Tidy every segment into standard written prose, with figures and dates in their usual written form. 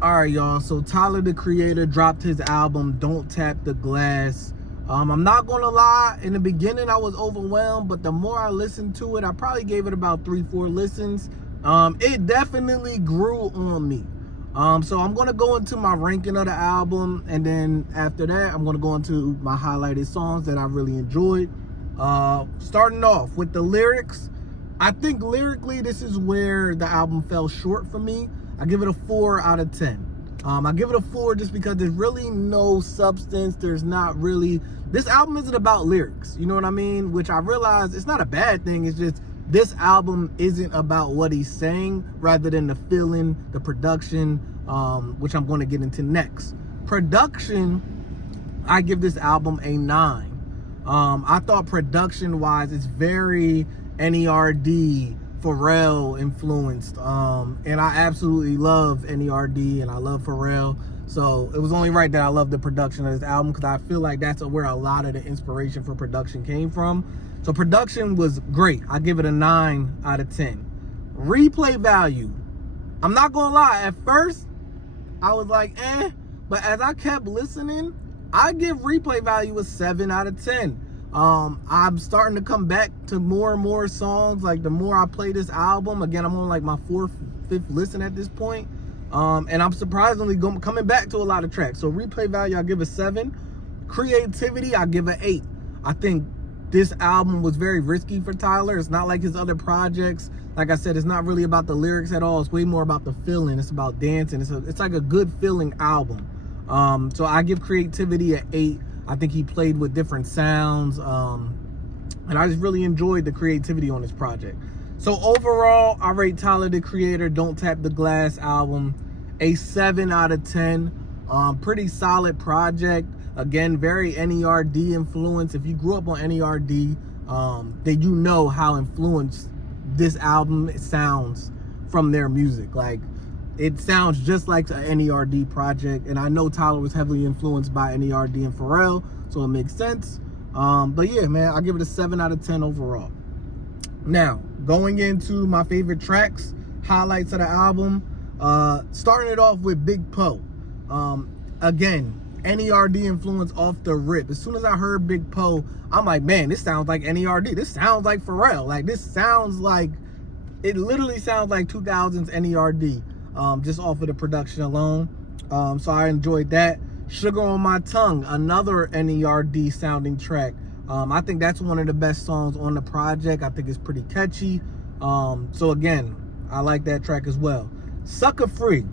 All right, y'all. So Tyler, the Creator, dropped his album, Don't Tap the Glass. I'm not going to lie. In the beginning, I was overwhelmed. But the more I listened to it, I probably gave it about 3-4 listens. It definitely grew on me. So I'm going to go into my ranking of the album. And then after that, I'm going to go into my highlighted songs that I really enjoyed. Starting off with the lyrics. I think lyrically, this is where the album fell short for me. I give it a 4 out of 10. I give it a 4 just because there's really no substance. There's not really... This album isn't about lyrics, you know what I mean? Which I realize it's not a bad thing. It's just this album isn't about what he's saying rather than the feeling, the production, which I'm going to get into next. Production, I give this album a 9. I thought production-wise, it's very NERD, Pharrell influenced, and I absolutely love NERD and I love Pharrell, so it was only right that I love the production of this album because I feel like that's where a lot of the inspiration for production came from. So production was great. I give it a 9 out of 10. Replay value, I'm not gonna lie, at first I was like but as I kept listening, I give replay value a 7 out of 10. I'm starting to come back to more and more songs. Like the more I play this album, again, I'm on like my 4th, 5th listen at this point. And I'm surprisingly coming back to a lot of tracks. So replay value, I give a 7. Creativity, I give an 8. I think this album was very risky for Tyler. It's not like his other projects. Like I said, it's not really about the lyrics at all. It's way more about the feeling. It's about dancing. It's like a good feeling album. So I give creativity an 8. I think he played with different sounds, and I just really enjoyed the creativity on this project. So overall, I rate Tyler, the Creator, Don't Tap the Glass album a 7 out of 10. Pretty solid project. Again, very NERD influence. If you grew up on NERD, then you know how influenced this album sounds from their music. Like, it sounds just like an NERD project, and I know Tyler was heavily influenced by NERD and Pharrell, so it makes sense. But yeah, man, I give it a 7 out of 10 overall. Now, going into my favorite tracks, highlights of the album, starting it off with Big Poe. Again, NERD influence off the rip. As soon as I heard Big Poe, I'm like, man, this sounds like NERD. This sounds like Pharrell. Like, this sounds like, it literally sounds like 2000s NERD. Just off of the production alone. So I enjoyed that. Sugar on My Tongue, another NERD sounding track. I think that's one of the best songs on the project. I think it's pretty catchy. So again, I like that track as well. Sucker Free.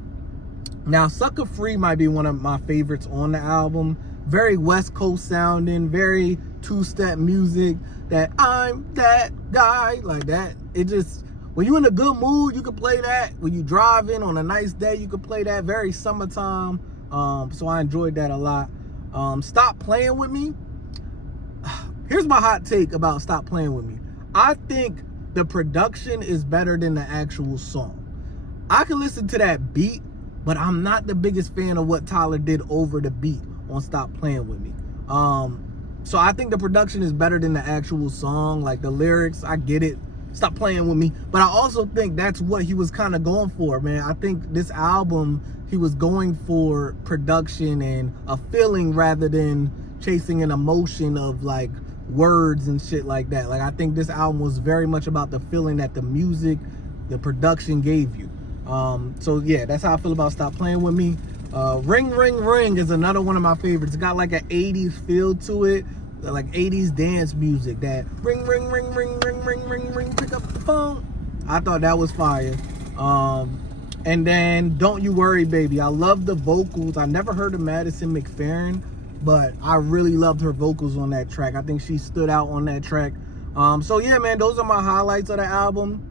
Now, Sucker Free might be one of my favorites on the album. Very West Coast sounding, very two-step music. That I'm that guy, like that. It just... When you're in a good mood, you can play that. When you driving on a nice day, you can play that. Very summertime. So I enjoyed that a lot. Stop Playing With Me. Here's my hot take about Stop Playing With Me. I think the production is better than the actual song. I can listen to that beat, but I'm not the biggest fan of what Tyler did over the beat on Stop Playing With Me. So I think the production is better than the actual song. Like the lyrics, I get it. Stop playing with me. But I also think that's what he was kind of going for, man. I think this album, he was going for production and a feeling rather than chasing an emotion of like words and shit like that. Like, I think this album was very much about the feeling that the music, the production gave you. So yeah, that's how I feel about Stop Playing With Me. Ring Ring Ring is another one of my favorites. It's got like an 80s feel to it. Like 80s dance music, that ring ring ring ring ring ring ring ring, pick up the phone. I thought that was fire. And then Don't You Worry Baby, I love the vocals. I never heard of Madison McFerrin, but I really loved her vocals on that track. I think she stood out on that track. So yeah, man, those are my highlights of the album.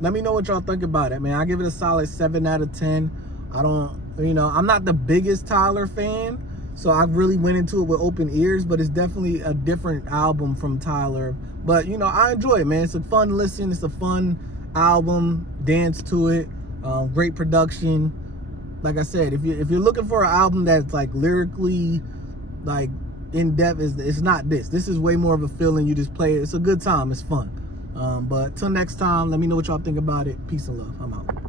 Let me know what y'all think about it, man. I give it a solid 7 out of 10. I don't, I'm not the biggest Tyler fan, so I really went into it with open ears, but it's definitely a different album from Tyler. But, I enjoy it, man. It's a fun listen. It's a fun album. Dance to it. Great production. Like I said, if you're looking for an album that's like lyrically, like in depth, it's not this. This is way more of a feeling. You just play it. It's a good time. It's fun. But till next time, let me know what y'all think about it. Peace and love. I'm out.